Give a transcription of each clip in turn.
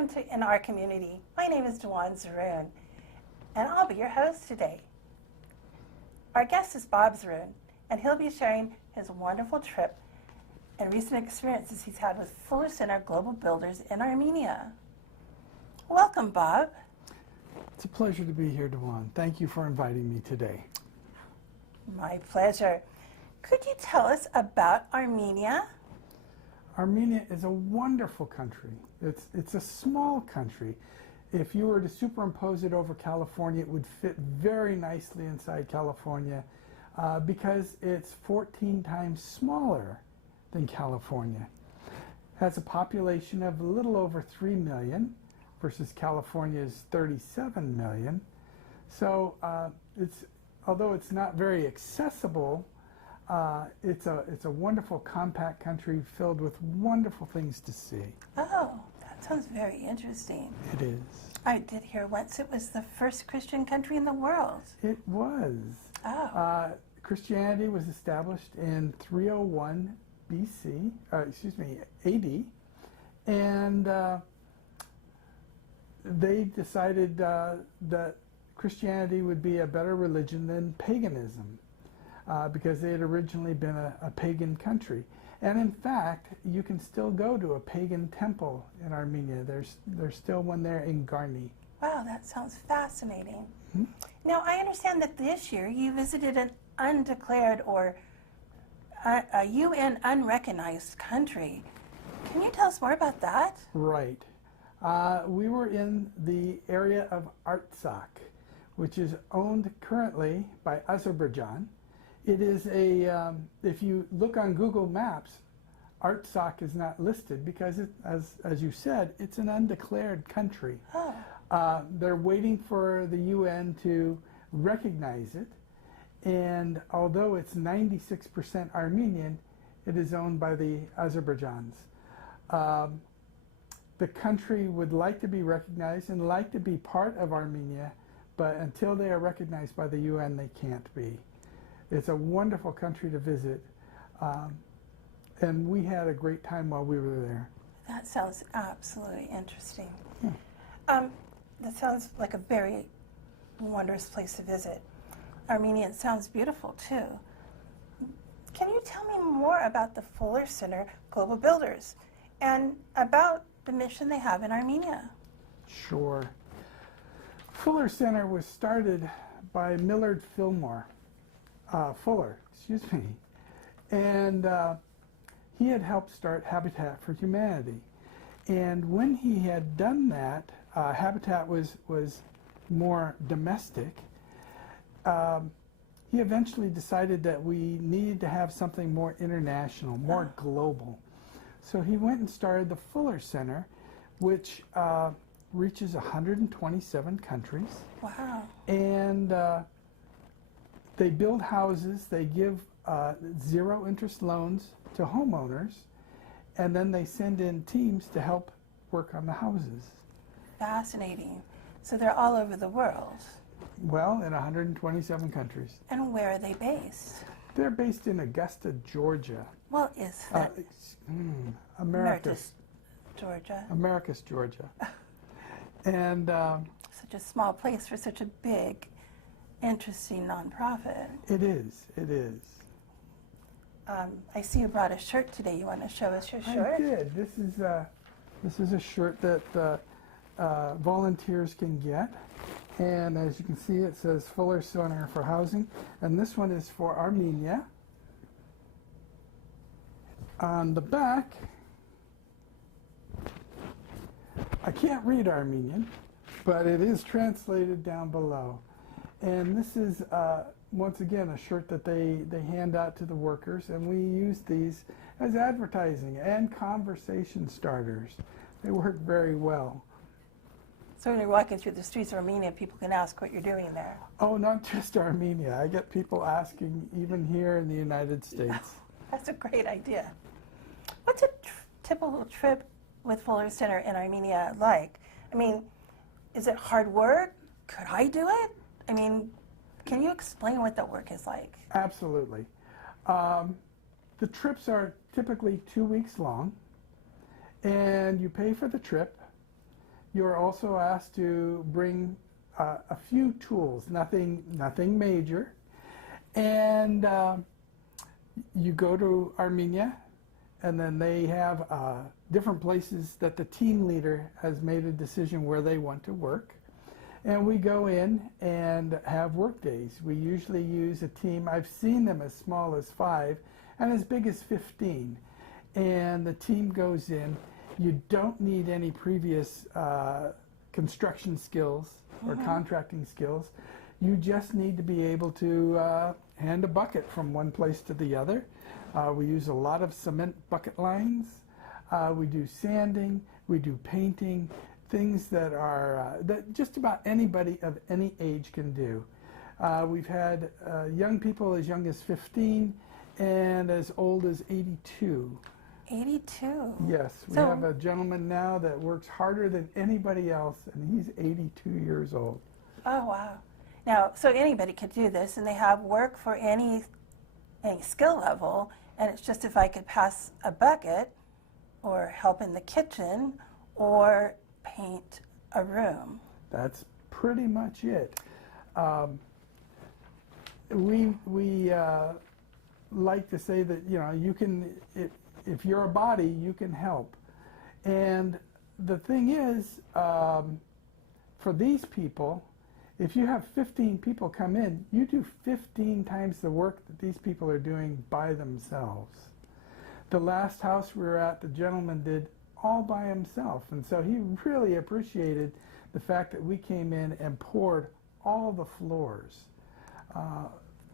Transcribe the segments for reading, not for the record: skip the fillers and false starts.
welcome to In Our Community. My name is Duon, Zeroun, and I'll be your host today. Our guest is Bob Zeroun, and he'll be sharing his wonderful trip and recent experiences he's had with Fuller Center Global Builders in Armenia. Welcome, Bob. It's a pleasure to be here, Duon. Thank you for inviting me today. My pleasure. Could you tell us about Armenia? Armenia is a wonderful country. It's a small country. If you were to superimpose it over California, it would fit very nicely inside California because it's 14 times smaller than California. It has a population of a little over 3 million versus California's 37 million. So although it's not very accessible, it's a wonderful, compact country filled with wonderful things to see. Oh, that sounds very interesting. It is. I did hear once it was the first Christian country in the world. It was. Oh. Christianity was established in 301 AD, and they decided that Christianity would be a better religion than paganism. Because they had originally been a pagan country. And in fact, you can still go to a pagan temple in Armenia. There's still one there in Garni. Wow, that sounds fascinating. Mm-hmm. Now, I understand that this year you visited an undeclared or a UN unrecognized country. Can you tell us more about that? Right. We were in the area of Artsakh, which is owned currently by Azerbaijan. It is if you look on Google Maps, Artsakh is not listed because, as you said, it's an undeclared country. Oh. They're waiting for the UN to recognize it, and although it's 96% Armenian, it is owned by the Azerbaijans. The country would like to be recognized and like to be part of Armenia, but until they are recognized by the UN, they can't be. It's a wonderful country to visit, and we had a great time while we were there. That sounds absolutely interesting. Yeah. That sounds like a very wondrous place to visit. Armenia sounds beautiful, too. Can you tell me more about the Fuller Center Global Builders and about the mission they have in Armenia? Sure. Fuller Center was started by Millard Fuller, and he had helped start Habitat for Humanity. And when he had done that, Habitat was more domestic. He eventually decided that we needed to have something more international, more global. So he went and started the Fuller Center, which reaches 127 countries. Wow. And they build houses, they give zero interest loans to homeowners, and then they send in teams to help work on the houses. Fascinating. So they're all over the world. Well, in 127 countries. And where are they based? They're based in Augusta, Georgia. Well, is that Americus, Georgia? Americus, Georgia. And such a small place for such a big, interesting nonprofit. It is. It is. I see you brought a shirt today. You want to show us your shirt? I did. This is a shirt that volunteers can get, and as you can see, it says Fuller Center for Housing, and this one is for Armenia. On the back, I can't read Armenian, but it is translated down below. And this is, once again, a shirt that they hand out to the workers, and we use these as advertising and conversation starters. They work very well. So when you're walking through the streets of Armenia, people can ask what you're doing there. Oh, not just Armenia. I get people asking even here in the United States. That's a great idea. What's a typical trip with Fuller Center in Armenia like? I mean, is it hard work? Could I do it? I mean, can you explain what the work is like? Absolutely. The trips are typically 2 weeks long, and you pay for the trip. you're also asked to bring a few tools, nothing major. And you go to Armenia, and then they have different places that the team leader has made a decision where they want to work. And we go in and have work days. We usually use a team. I've seen them as small as 5 and as big as 15. And the team goes in. You don't need any previous construction skills or contracting skills. You just need to be able to hand a bucket from one place to the other. We use a lot of cement bucket lines. We do sanding. We do painting. Things that are that just about anybody of any age can do. We've had young people as young as 15 and as old as 82. 82? Yes, we have a gentleman now that works harder than anybody else, and he's 82 years old. Oh, wow. Now, so anybody could do this, and they have work for any skill level, and it's just if I could pass a bucket or help in the kitchen or paint a room. That's pretty much it. We like to say that, you know, you can, if you're a body, you can help. And the thing is, for these people, if you have 15 people come in, you do 15 times the work that these people are doing by themselves. The last house we were at, the gentleman did all by himself, and so he really appreciated the fact that we came in and poured all the floors.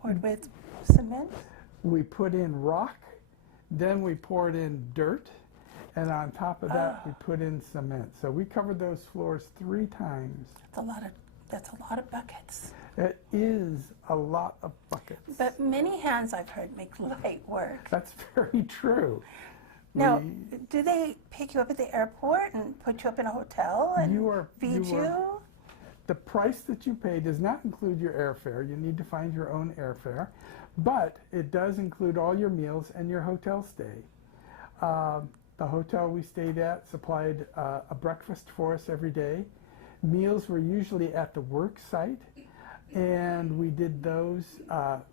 Poured with cement? We put in rock, then we poured in dirt, and on top of that we put in cement. So we covered those floors 3 times. That's a lot of buckets. It is a lot of buckets. But many hands, I've heard, make light work. That's very true. Now, do they pick you up at the airport and put you up in a hotel and feed you? The price that you pay does not include your airfare. You need to find your own airfare. But it does include all your meals and your hotel stay. The hotel we stayed at supplied a breakfast for us every day. Meals were usually at the work site, and we did those.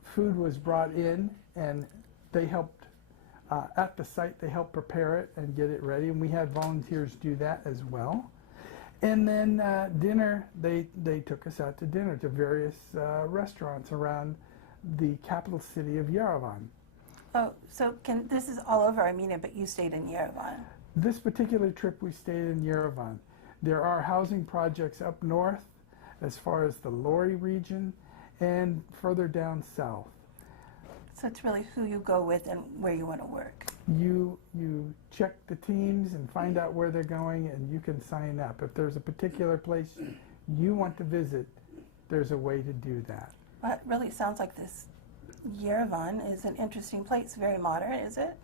Food was brought in, and they helped at the site. They helped prepare it and get it ready, and we had volunteers do that as well. And then dinner, they took us out to dinner to various restaurants around the capital city of Yerevan. Oh, so this is all over Armenia, but you stayed in Yerevan. This particular trip we stayed in Yerevan. There are housing projects up north as far as the Lori region and further down south. So it's really who you go with and where you want to work. You check the teams and find out where they're going, and you can sign up. If there's a particular place you want to visit, there's a way to do that. Well, it really sounds like this Yerevan is an interesting place. Very modern, is it?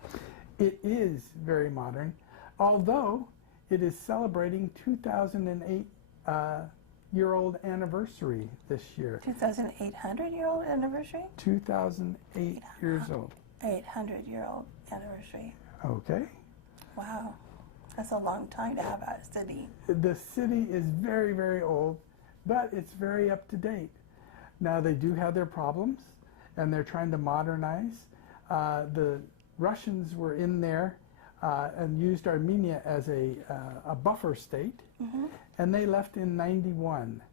It is very modern, although it is celebrating 2,008-year-old anniversary this year. 2,800-year-old anniversary? 2,008 years old. 800-year-old anniversary. Okay. Wow. That's a long time to have a city. The city is very, very old, but it's very up to date. Now, they do have their problems, and they're trying to modernize. The Russians were in there and used Armenia as a buffer state, and they left in '91.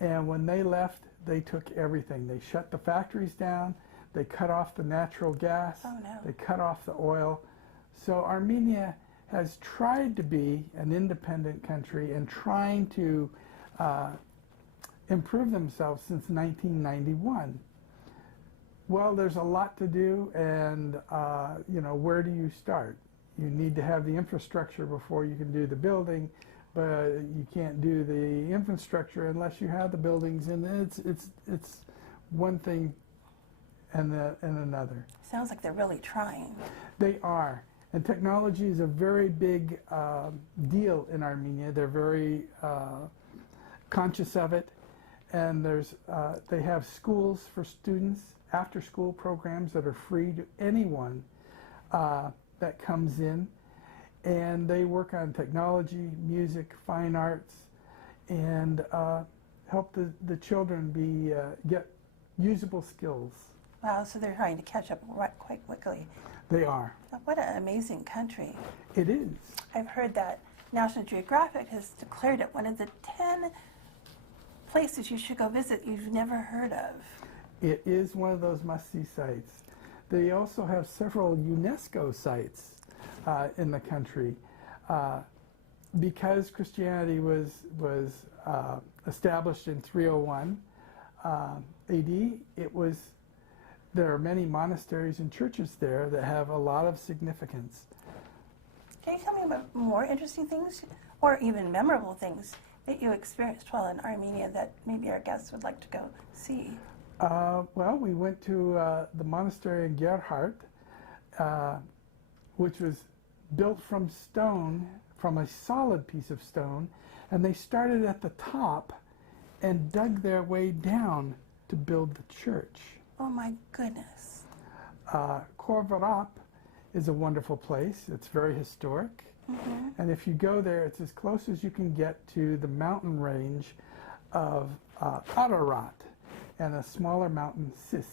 And when they left, they took everything. They shut the factories down, they cut off the natural gas, they cut off the oil. So Armenia has tried to be an independent country and trying to improve themselves since 1991. Well, there's a lot to do, and you know, where do you start? You need to have the infrastructure before you can do the building, but you can't do the infrastructure unless you have the buildings, and it's one thing and another. Sounds like they're really trying. They are, and technology is a very big deal in Armenia. They're very conscious of it, and they have schools for students, after-school programs that are free to anyone that comes in. and they work on technology, music, fine arts, and help the children get usable skills. Wow, so they're trying to catch up quite quickly. They are. What an amazing country. It is. I've heard that National Geographic has declared it one of the 10 places you should go visit you've never heard of. It is one of those must-see sites. They also have several UNESCO sites in the country. Because Christianity was established in 301 AD, there are many monasteries and churches there that have a lot of significance. Can you tell me about more interesting things or even memorable things that you experienced while in Armenia that maybe our guests would like to go see? Well, we went to the monastery in Gerhardt, which was built from stone, from a solid piece of stone, and they started at the top and dug their way down to build the church. Oh my goodness. Korvarap is a wonderful place. It's very historic. Mm-hmm. And if you go there, it's as close as you can get to the mountain range of Ararat and a smaller mountain, Sis,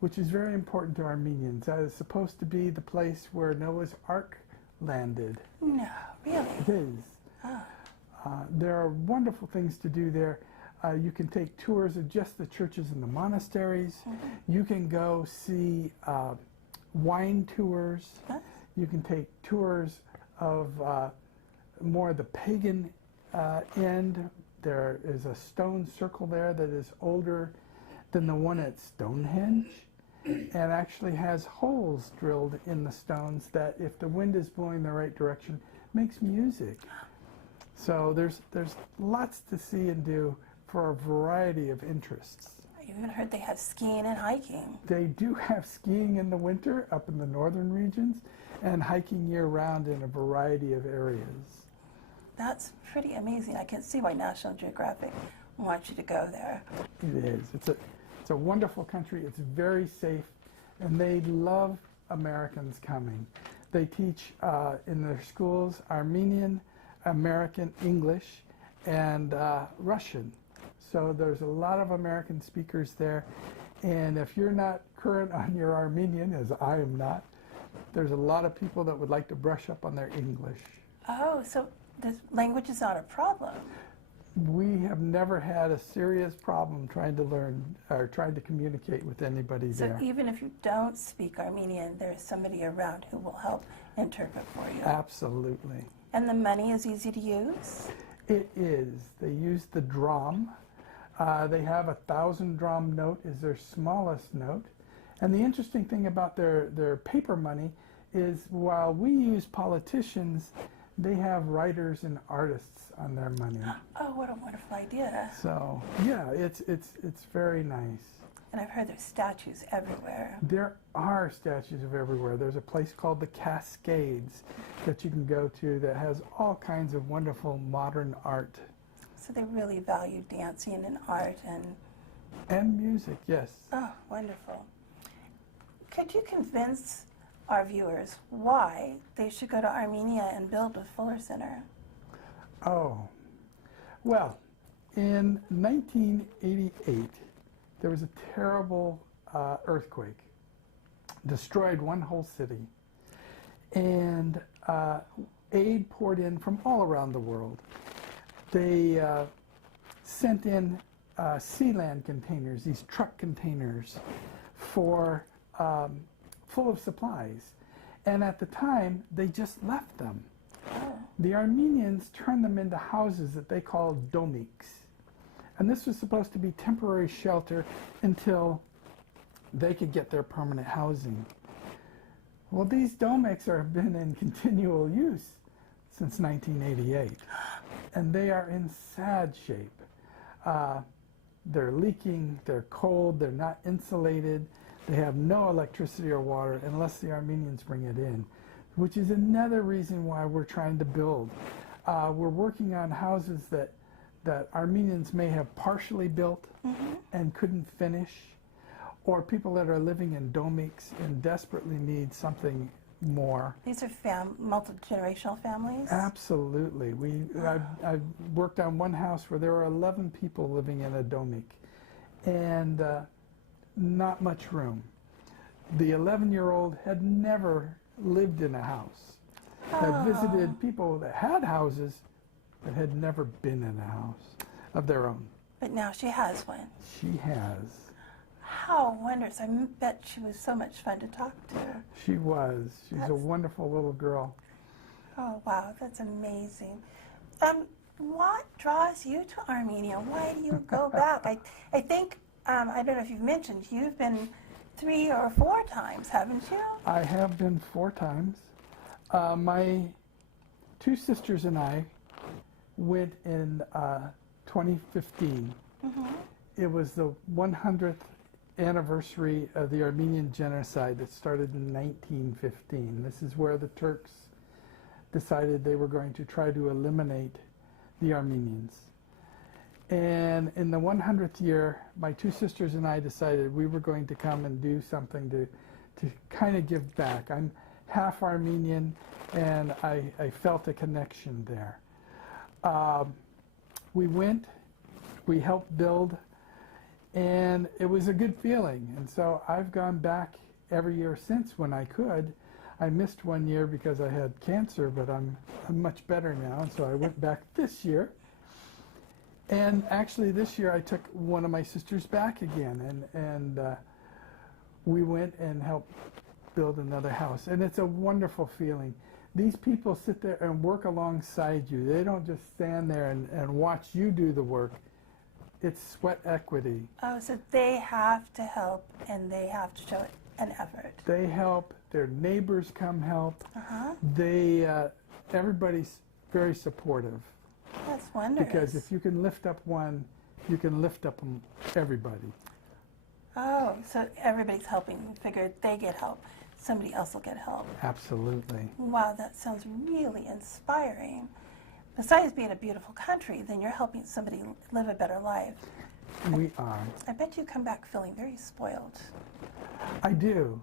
which is very important to Armenians. That is supposed to be the place where Noah's Ark landed. No, really? It is. Oh. There are wonderful things to do there. You can take tours of just the churches and the monasteries. Mm-hmm. You can go see wine tours. Huh? You can take tours of more of the pagan end. There is a stone circle there that is older than the one at Stonehenge, and actually has holes drilled in the stones that, if the wind is blowing the right direction, makes music. So there's lots to see and do for a variety of interests. I even heard they have skiing and hiking. They do have skiing in the winter up in the northern regions, and hiking year-round in a variety of areas. That's pretty amazing. I can see why National Geographic wants you to go there. It is. It's a wonderful country. It's very safe, and they love Americans coming. They teach in their schools Armenian, American, English, and Russian. So there's a lot of American speakers there, and if you're not current on your Armenian, as I am not, there's a lot of people that would like to brush up on their English. Oh, so the language is not a problem. We have never had a serious problem trying to learn or trying to communicate with anybody So there. even if you don't speak Armenian, there's somebody around who will help interpret for you. Absolutely. And the money is easy to use? It is. They use the dram. They have 1,000 dram note is their smallest note. And the interesting thing about their paper money is, while we use politicians, they have writers and artists on their money. Oh, what a wonderful idea. So yeah, it's very nice. And I've heard there's statues everywhere. There are statues of everywhere. There's a place called the Cascades that you can go to that has all kinds of wonderful modern art. So they really value dancing and art And music, yes. oh, wonderful. Could you convince our viewers why they should go to Armenia and build with Fuller Center? Oh, well, in 1988, there was a terrible earthquake, destroyed one whole city, and aid poured in from all around the world. They sent in Sealand containers, these truck containers, for full of supplies, and at the time they just left them. Oh. The Armenians turned them into houses that they called domiks, and this was supposed to be temporary shelter until they could get their permanent housing. Well, these domiks have been in continual use since 1988, and they are in sad shape. They're leaking, they're cold, they're not insulated, they have no electricity or water unless the Armenians bring it in, which is another reason why we're trying to build. We're working on houses that Armenians may have partially built and couldn't finish, or people that are living in domiks and desperately need something more. These are multi-generational families? Absolutely. I worked on one house where there were 11 people living in a domek, and not much room. The 11-year-old had never lived in a house. Had visited people that had houses, but had never been in a house of their own. But now she has one. She has. How wondrous. I bet she was so much fun to talk to. She was. She's a wonderful little girl. Oh, wow. That's amazing. What draws you to Armenia? Why do you go back? I think, I don't know if you've mentioned, you've been 3 or 4 times, haven't you? I have been 4 times. My 2 sisters and I went in 2015. Mm-hmm. It was the 100th anniversary of the Armenian genocide that started in 1915. This is where the Turks decided they were going to try to eliminate the Armenians. And in the 100th year, my 2 sisters and I decided we were going to come and do something to kind of give back. I'm half Armenian, and I felt a connection there. We went, we helped build, and it was a good feeling. And so I've gone back every year since when I could. I missed 1 year because I had cancer, but I'm much better now, and so I went back this year. And actually this year I took one of my sisters back again, and we went and helped build another house. And it's a wonderful feeling. These people sit there and work alongside you. They don't just stand there and watch you do the work. It's sweat equity. Oh, so they have to help, and they have to show an effort. They help. Their neighbors come help. Everybody's very supportive. That's wonderful. Because if you can lift up one, you can lift up everybody. Oh, so everybody's helping. You figure they get help, somebody else will get help. Absolutely. Wow, that sounds really inspiring. Besides being a beautiful country, then you're helping somebody live a better life. We are. I bet you come back feeling very spoiled. I do.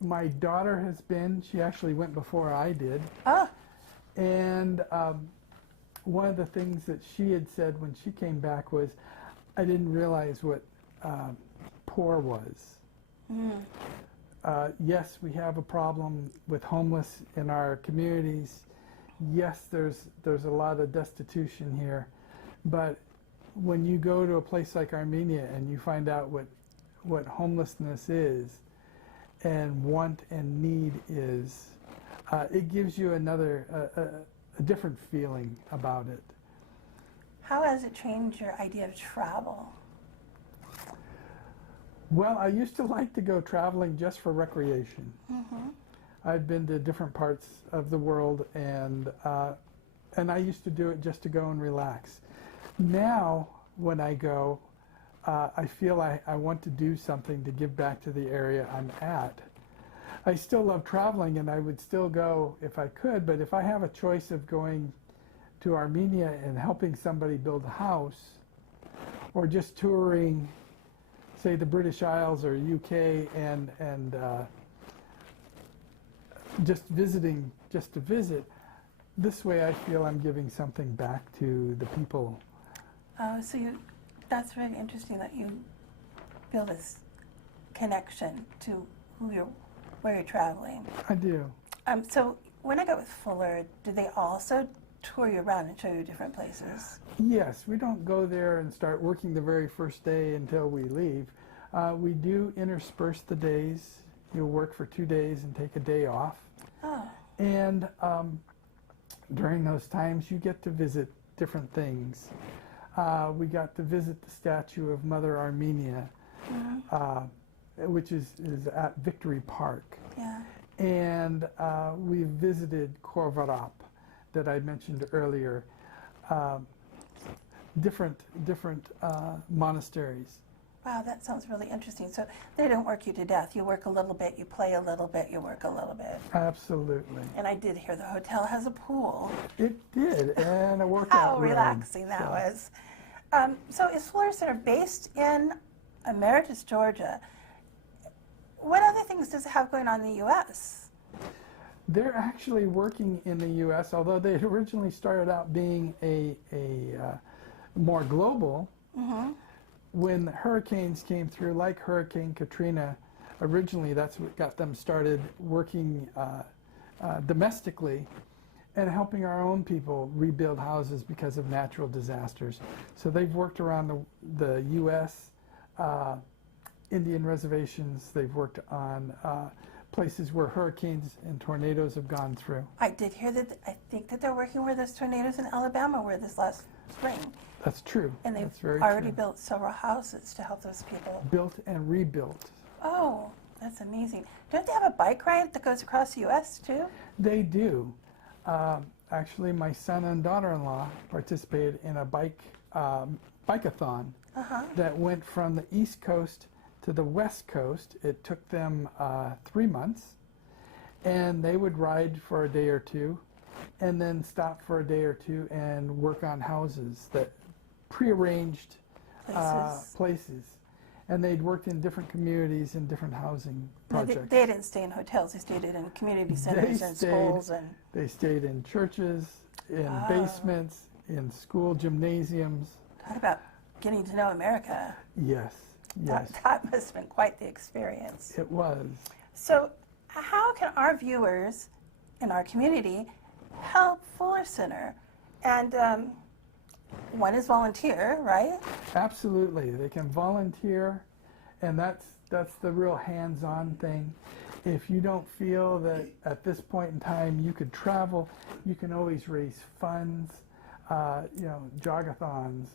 My daughter has been. She actually went before I did. Ah. And one of the things that she had said when she came back was, I didn't realize what poor was. Yes, we have a problem with homeless in our communities. Yes, there's a lot of destitution here, but when you go to a place like Armenia and you find out what homelessness is and want and need is, it gives you a different feeling about it. How has it changed your idea of travel? Well, I used to like to go traveling just for recreation. I've been to different parts of the world, and I used to do it just to go and relax. Now, when I go, I feel I want to do something to give back to the area I'm at. I still love traveling, and I would still go if I could, but if I have a choice of going to Armenia and helping somebody build a house, or just touring, say, the British Isles or UK and just visiting just to visit, this way I feel I'm giving something back to the people. So that's really interesting that you feel this connection to where you're traveling. I do. So when I go with Fuller, do they also tour you around and show you different places? Yes, we don't go there and start working the very first day until we leave. We do intersperse the days. You'll work for 2 days and take a day off. Oh. And during those times, you get to visit different things. We got to visit the statue of Mother Armenia, which is at Victory Park. Yeah. And we visited Korvarap, that I mentioned earlier. Different monasteries. Wow, that sounds really interesting. So they don't work you to death. You work a little bit, you play a little bit, you work a little bit. Absolutely. And I did hear the hotel has a pool. It did, and a workout room. How relaxing that was. So is Fuller Center based in Emeritus, Georgia? What other things does it have going on in the U.S.? They're actually working in the U.S., although they had originally started out being a more global. When hurricanes came through, like Hurricane Katrina, originally that's what got them started working domestically and helping our own people rebuild houses because of natural disasters. So they've worked around the U.S., Indian reservations. They've worked on places where hurricanes and tornadoes have gone through. I did hear that. I think that they're working where those tornadoes in Alabama were this last spring. That's true. And they've That's very already true. built several houses to help those people. Built and rebuilt. Oh, that's amazing. Don't they have a bike ride that goes across the U.S. too? They do. Actually, my son and daughter-in-law participated in a bike-a-thon that went from the East Coast to the West Coast. It took them 3 months, and they would ride for a day or two and then stop for a day or two and work on houses, that prearranged places. And they'd worked in different communities and different housing projects. They didn't stay in hotels. They stayed in community centers and schools. They stayed in churches, in basements, in school gymnasiums. Talk about getting to know America. Yes, yes. That must have been quite the experience. It was. So how can our viewers in our community help Fuller Center? And one is volunteer, right? Absolutely. They can volunteer, and that's the real hands-on thing. If you don't feel that at this point in time you could travel, you can always raise funds, jogathons,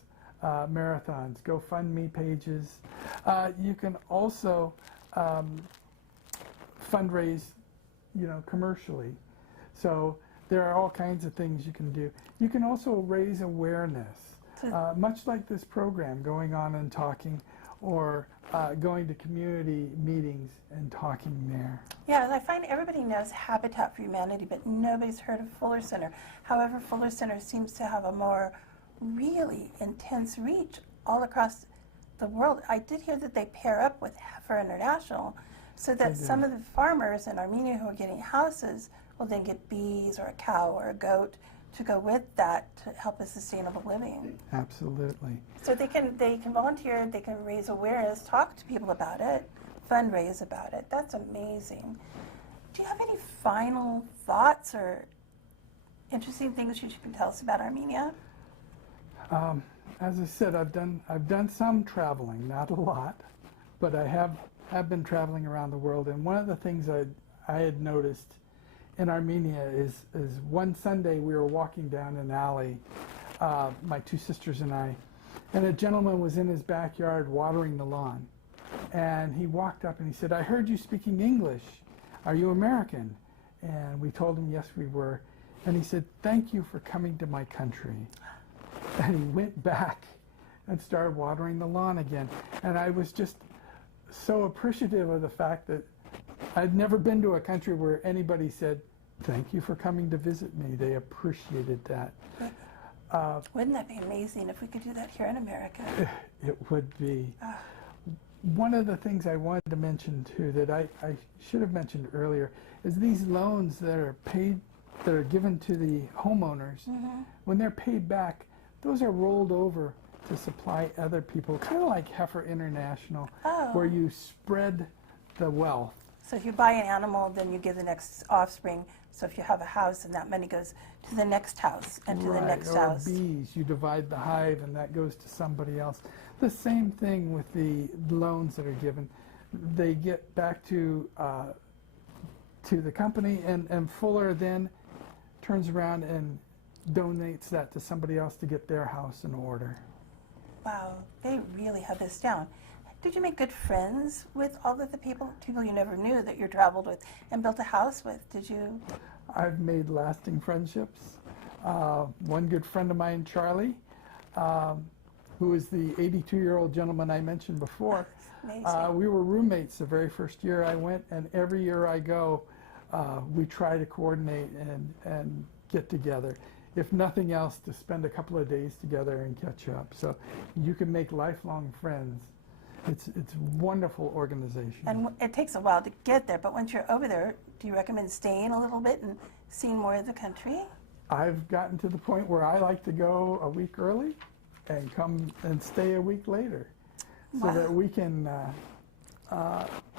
marathons, GoFundMe pages. You can also fundraise, commercially. So there are all kinds of things you can do. You can also raise awareness, much like this program, going on and talking, or going to community meetings and talking there. Yeah, I find everybody knows Habitat for Humanity, but nobody's heard of Fuller Center. However, Fuller Center seems to have a more really intense reach all across the world. I did hear that they pair up with Heifer International so that some of the farmers in Armenia who are getting houses will then get bees or a cow or a goat to go with that to help with sustainable living. Absolutely. So they can volunteer, they can raise awareness, talk to people about it, fundraise about it. That's amazing. Do you have any final thoughts or interesting things you can tell us about Armenia? As I said, I've done some traveling, not a lot, but I have been traveling around the world. And one of the things I had noticed in Armenia is one Sunday we were walking down an alley, my two sisters and I, and a gentleman was in his backyard watering the lawn. And he walked up and he said, "I heard you speaking English. Are you American?" And we told him yes, we were. And he said, "Thank you for coming to my country." And he went back and started watering the lawn again. And I was just so appreciative of the fact that I'd never been to a country where anybody said, "Thank you for coming to visit me." They appreciated that. Wouldn't that be amazing if we could do that here in America? It would be. One of the things I wanted to mention too that I should have mentioned earlier is these loans that are given to the homeowners. When they're paid back, those are rolled over to supply other people, kind of like Heifer International, where you spread the wealth. So if you buy an animal, then you give the next offspring. So if you have a house, and that money goes to the next house and to the next house. Or bees, you divide the hive and that goes to somebody else. The same thing with the loans that are given. They get back to the company, and Fuller then turns around and donates that to somebody else to get their house in order. Wow, they really have this down. Did you make good friends with all of the people you never knew that you traveled with and built a house with? Did you? I've made lasting friendships. One good friend of mine, Charlie, who is the 82-year-old gentleman I mentioned before. Amazing. We were roommates the very first year I went, and every year I go, we try to coordinate and get together. If nothing else, to spend a couple of days together and catch up. So you can make lifelong friends. It's a wonderful organization. And it takes a while to get there, but once you're over there, do you recommend staying a little bit and seeing more of the country? I've gotten to the point where I like to go a week early and come and stay a week later, so Wow. that we can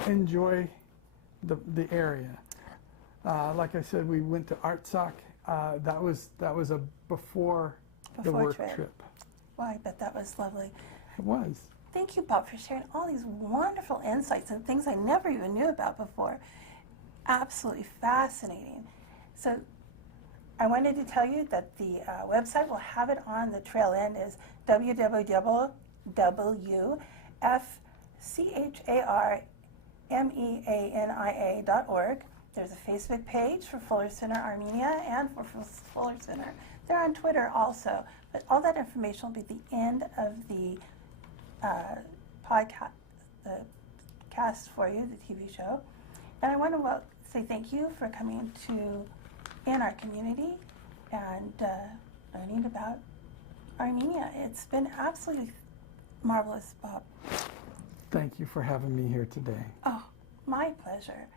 enjoy the area. Like I said, we went to Artsakh. That was a before the work trip. Well, I bet that was lovely. It was. Thank you, Bob, for sharing all these wonderful insights and things I never even knew about before. Absolutely fascinating. So I wanted to tell you that the website, will have it on the trail end, is www.fcharmenia.org. There's a Facebook page for Fuller Center Armenia and for Fuller Center. They're on Twitter also. But all that information will be at the end of the podcast, the cast for you, the TV show. And I want to say thank you for coming in our community and learning about Armenia. It's been absolutely marvelous, Bob. Thank you for having me here today. Oh, my pleasure.